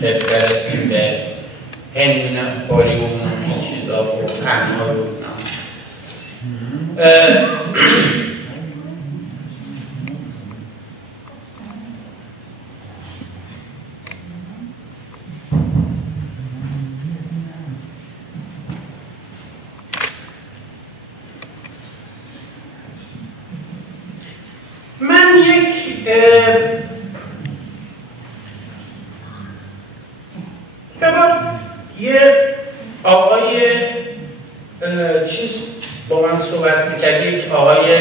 که برسیم به هندونه خوری و این چیزا و تنها رو من یه آقای چیز با من صحبت می‌کرد، یک آقای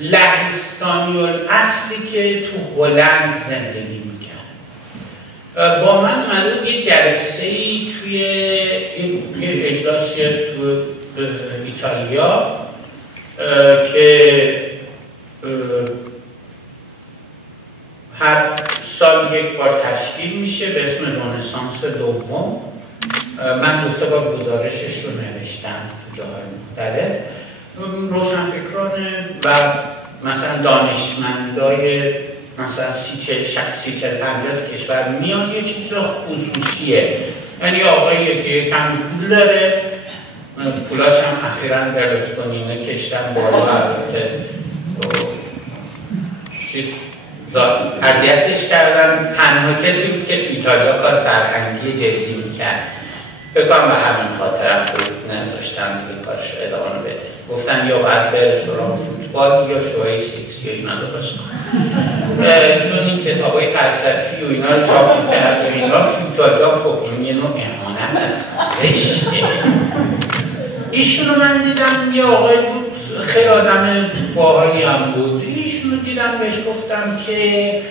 لهستانی اصلی که تو هلند زندگی می‌کرد با من اومد یه جلسه‌ای توی یه اجلاسی تو ایتالیا که هر سال یک بار تشکیل میشه به اسم رنسانس دوم. من 2-3 بار گزارشش رو نوشتم تو جاهای مختلف. روشنفکران و مثلا دانشمندای مثلا 30-40-50 کشور میان، یه چیز خصوصیه، یعنی آقایی که کم پول داره، پولاش هم اخیراً برلوسکونی کشتن بالا، البته چیز اذیتش کردن. تنها کسی بود که تو ایتالیا کار فرهنگی جدی میکرد، فکر کنم به همین خاطرم نذاشتن دیگه کارش رو ادامه بده. گفتن یا از بره سراغ فوتبال یا شوهای سکسی و اینا درست کن، چون این کتابای فلسفی و اینا رو چاپ کرد و اینا تو ایتالیا خب این یه نوع اهانت است، زشته. ایشونو من دیدم، یه آقای بود خیلی آدم باحالی هم بود. ایشونو دیدم، بهش گفتم که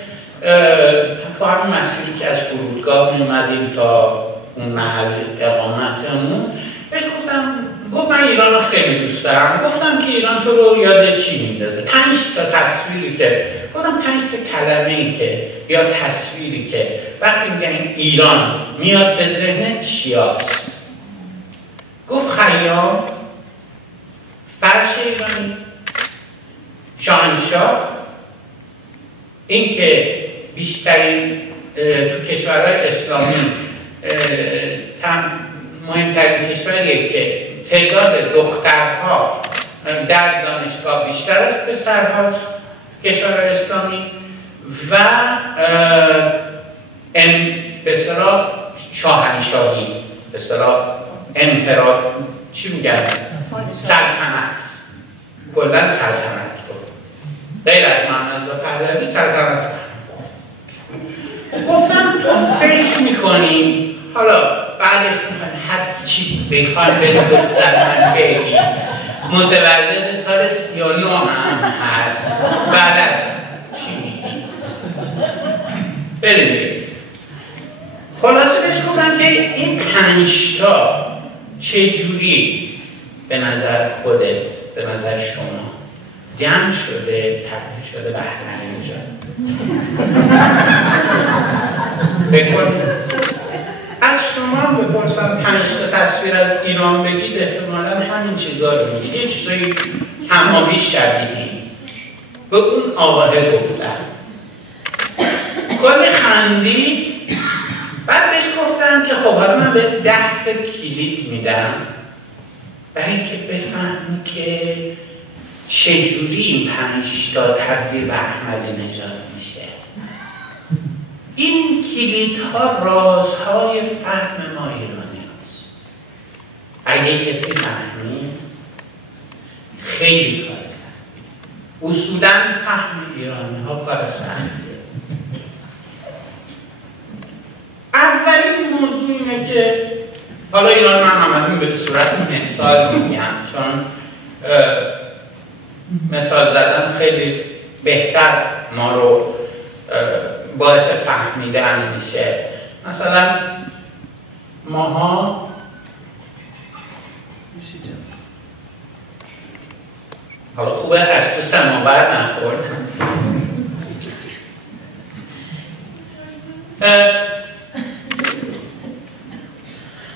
تو همین مسیری که از فرودگاه میومدیم تا اون محل اقامتمون، بهش گفتم، گفت من ایران رو خیلی دوست دارم. گفتم که ایران تو رو یاد چی میندازه؟ 5 تا تصویری که، گفتم 5 تا کلمه‌ای که یا تصویری که وقتی میگن ایران میاد به ذهنت چیاست؟ گفت خیام، فرش ایرانی، شاهنشاه، این که بیشترین تو کشورهای اسلامی مهمترین کشوریه که تعداد دخترها در دانشگاه بیشتر از پسرهاست، کشورهای اسلامی، و به اصطلاح شاهنشاهی، به اصطلاح امپراتور، چی میگن؟ سلطنت، کلاً سلطنت رو غیر از محمد رضا پهلوی سلطنت. گفتم تو فکر میکنی حالا بعدش میخواین هر چی بخواین به دستر من بگی متولد سال 39 هم هست، بعد چی میگی؟ بریم خلاصه بهش گفتم که این 5 تا چجوری به نظر خودت، به نظر شما جمع شده، تبدیل شده به احمدینژاد؟ فکر کنید از شما بپرسم 5 تا تصویر از ایران بگید، احتمالاً همین چیزا رو میگید، یه چیزایی کم و بیش شبیه‌ای به اون آقاه گفتن. کلی خندید. بعد بهش گفتم که خب حالا من به 10 تا کلید میدم برای اینکه بفهمی که چجوری این 5 تا تبدیل به احمدینژاد میشه. این کلیدها رازهای فهم ما ایرانی هست. اگه کسی فهمید خیلی کار سخته. اصولاً فهم ایرانی ها کار سختیه. اولین موضوع اینه که حالا اینا رو من همه به صورت مثال میگم، چون مثال زدن خیلی بهتر ما رو باعث فهمیدن میشه. مثلا ماها حالا خوبه از تو سماور نخوردم.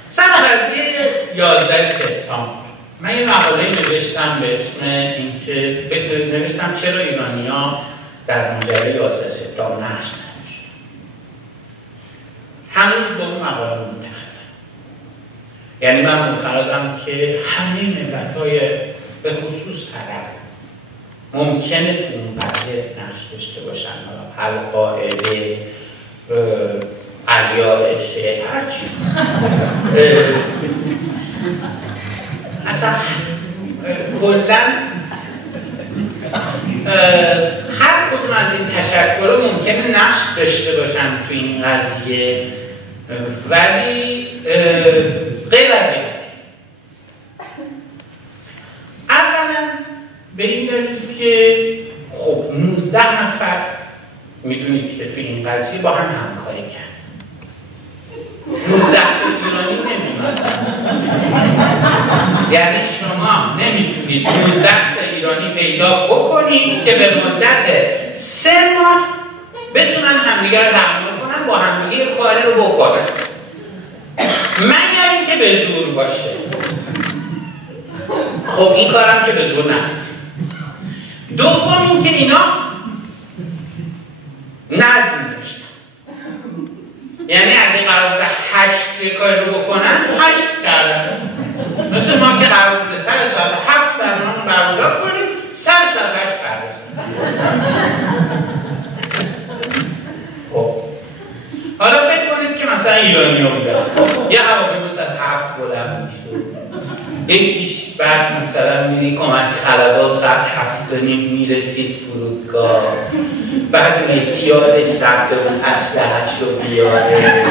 سر قضیه 11 سپتامبر من یه مقاله نوشتم به اسم اینکه نوشتم چرا ایرانی‌ها در مجله 11 سپتامبر نشر نمیشه. هنوز با اون مقاله معتقدم. یعنی من معتقدم که همه ملت‌های به خصوص عرب ممکنه تو اون قضیه نقش داشته باشن، القاعده، علیارشه، هرچی. اصلا کلن هر کدوم از این تشکل‌ها ممکنه نقش داشته باشن تو این قضیه، ولی غیر از این. اولا به این دلیل که خب 19 نفر میدونید که تو این قضیه با هم همکاری کرد. 19 ایرانی نمیتونن، یعنی شما نمیتونید 19 ایرانی پیدا بکنید که به مدت 3 ماه بتونن همدیگر رو رهنمایی کنن، با همدیگه کاری رو بکنن، مگر اینکه به زور باشه. خب این کارم که به زور نه. دوم اینکه اینا نظم داشتن، یعنی اگه قرار بوده 8 کاری رو بکنن 8 کردن. مثل ما که قرار بوده 100 ساعت 7 برنامه برگزار کنیم 100 ساعت 8 پردازیم. خب حالا فکر کنید که مثلا ایرانی ها بودن یه هواپیما 7 بلند میشد، یکیش بعد مثلا میدی کمک خلبان ساعت 7:30 میرسید فرودگاه، بعد یکی یادش رفته بود اسلحه‌اش رو بیاره،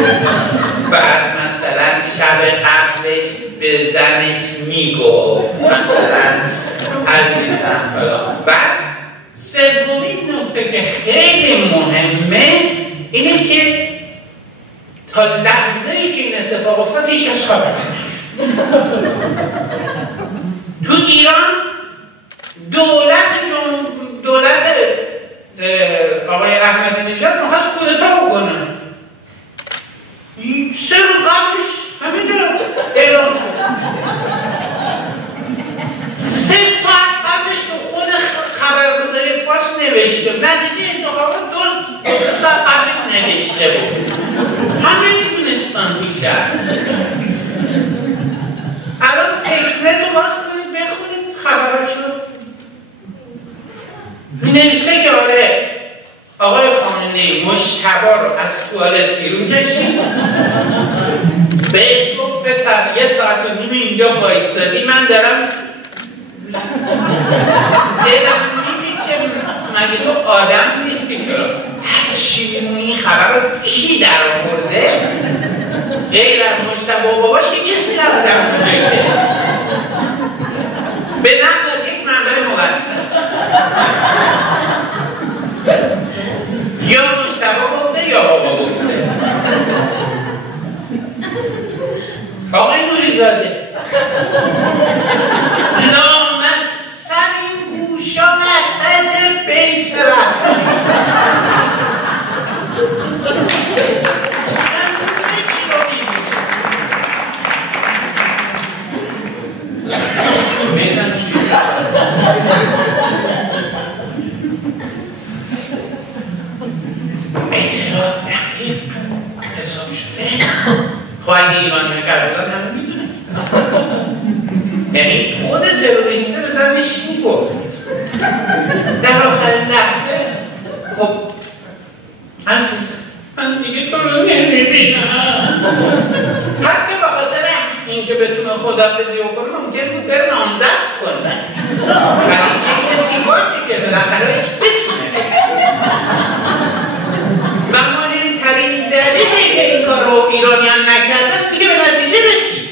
بعد مثلا شب قبلش به زنش میگفت مثلا عزیزم فلان. بعد سومین نکته که خیلی مهمه اینه که تا لحظه‌ای که این اتفاق افتاد هیچ کس خبر نداشت. تو ایران دولت آقای احمدی نژاد می‌خواست کودتا بکنه. 3 روز قبلش همینجا اعلام شد. 3 ساعت قبلش تو خود خبرگزاری فارس نوشته، نتیجه انتخابات 2 ساعت قبلش نوشته بود. همه میدونستان بیشتر. الان تکنت رو باز کنید بخونید خبراشو، می‌نویسه که آره آقای خامنه‌ای مجتبی رو از توالت بیرون کشید، بهش گفت پسر 1.5 ساعت اینجا وایسادی، من دارم دلم میپیچه، مگه تو آدم نیستی که هرچی میمونی این خبر رو کی در آورده؟ غیر از مجتبی باباش که کسی نبودم اونه که به نقل از یک منبع موثق یا مجتبی گفته یا بابا گفته. آقای نوری‌زاده نامصب این گوشا وسط بیت رفت اطلاع دقیق حساب شده. خب اگه ایرانی ها کردن همه میدونست، یعنی خود تروریسته به زنش میگفت در آخرین لحظه خب عزیز من دیگه تو رو نمیبینم، حتی به خاطر اینکه بتونه خداحافظی بکنه ممکن بود بره نامزد کنه، ولی یه کسی باشه که بالاخره هیچ بتونه و مهمترین دلیلی که این کار رو ایرانیان نکردن دیگه به نتیجه رسید.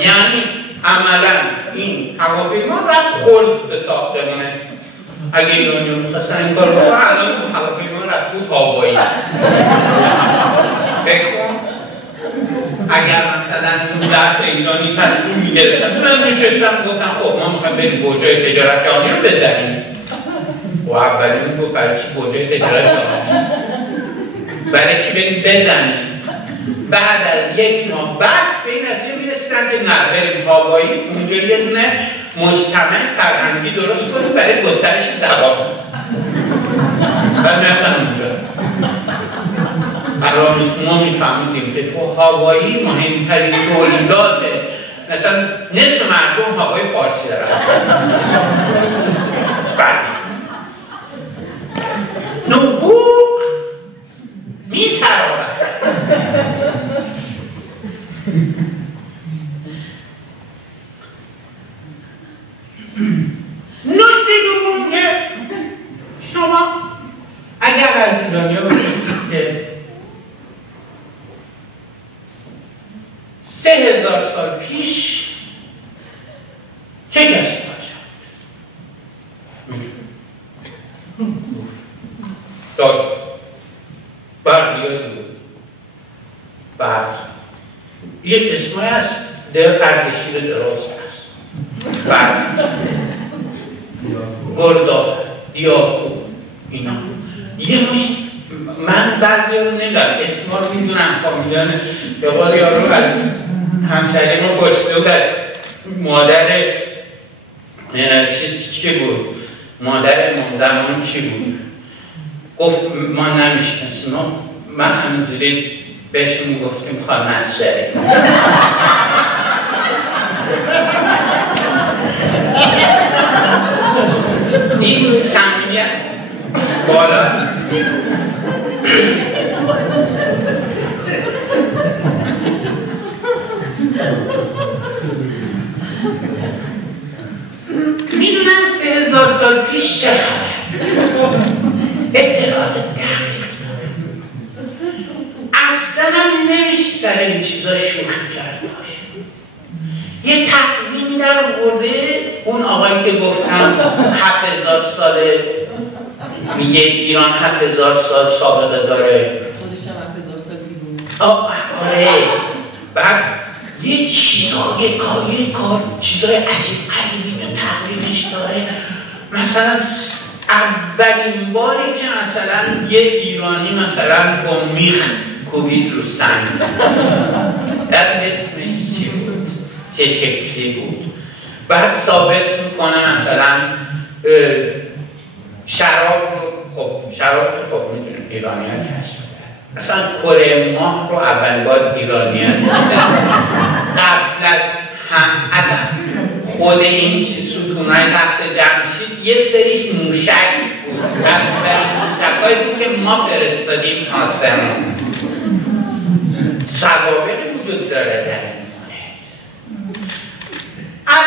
یعنی عملا این هواپیما رفت خورد به ساختمونه. اگه ایرانیان می‌خواستن این کار رو بکنن الان هواپیما رفت بود هاوایی. فکر کن اگر مثلا 19 تا ایرانی تصمیم می‌گرفتن من نشستم گفتن خب ما می‌خوایم بریم برجای تجارت جهانی رو بزنیم. و اولین گفت برای چی برجای تجارت جهانی؟ برای چی بریم بزنیم؟ بعد از 1 ماه بس به این نتیجه می‌رسیدن که نه بریم هاوایی، اونجا یه دونه مجتمع فرهنگی درست کنیم برای گسترش زبان. بعد میرفتن اونجا برای ما میفهمیدیم که تو هاوایی مهمترین تولیدات مثلا نصف مردم هاوای فارسی دارن. بعد نبوغ میترابد. نکته دوم که شما اگر از ایرانیا بپرسید که 3000 سال پیش چه کسی پادشاه بود؟ داریوش. بردیاد بود. بعد یه اسمای هست قردشیر دراز هست. بعد گرداف، دیاکو، اینا یه مشت. من بعضی رو نمیدونم اسما رو میدونم فامیلیان به قول یارو از همشهری ما پرسیده بود مادر چی بود؟ مادر امام زمان چی بود؟ گفت ما نمیشناسیم. من همینجوری بهشون گفتیم خانم نصری. این صمیمیت بالاست. میدونن 3000 سال پیش چه خبر؟ اطلاعات دقیق اصلا هم نمیشه سر این چیزا شوخی کرد باشه. یه تقویمی در ورده اون آقایی که گفتم 7000 ساله میگه ایران 7000 سال سابقه داره. خودش هم 7000 سال دیگونه. آره. بعد یه چیزای چیزای عجیب غریبی به تقویمش داره. مثلا اولین باری که مثلا یه ایرانی مثلا با میخ کوبید رو سنگ، در اسمش چی بود؟ چه شکلی بود؟ بعد ثابت میکنه مثلا شراب که خب میدونیم ایرانی ها کشف کرد. مثلا کره ماه رو اول بار ایرانی ها قبل از خود این ستونهای تخت جمشید یه سریش موشک بود. اولین موشک‌هایی بود که ما فرستادیم تا آسمون. ضوابطی وجود داره در این مورد.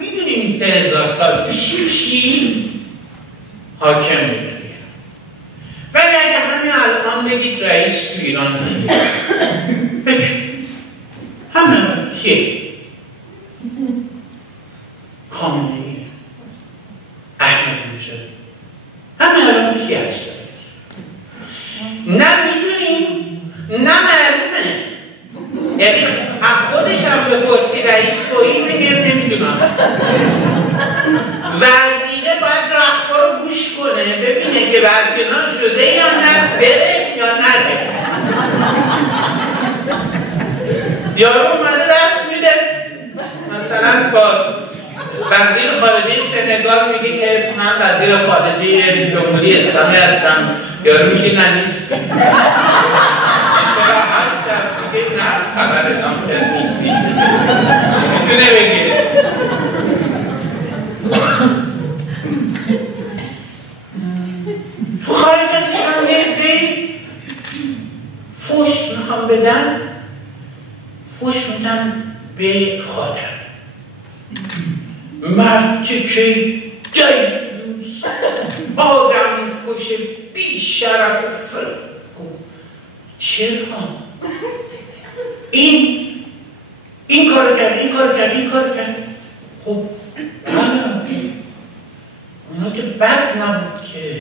میدونیم 3000 سال پیش کی حاکم بود توی ولی اگه همین الان بگید رئیس تو ایران کیه؟ بگید همین کیه؟ خامنه‌ای، احمدی‌نژاد، همین الان کی هست؟ نه میدونیم نه معلومه. یعنی از خودش هم بپرسی رئیس تویی میگه نمیدونم. وزیره باید رهبر رو گوش کنه ببینه که برکنار شده یا نه بره یا نده. یارو اومده دست میده مثلا با وزیر خارجه سنگال میگه که من وزیر خارجه جمهوری اسلامی هستم. یارو میگه نه نیست. چرا هستم؟ میگه نه خبر ادام کرد نیستی. میتونه بگه تو خارج از ایران نمیده فوش میخوام بدن. فوش میدن به خاطر مرد که دیوز آدم کشه بی شرف چرا؟ این کار کرد خب اونا که بد نبود که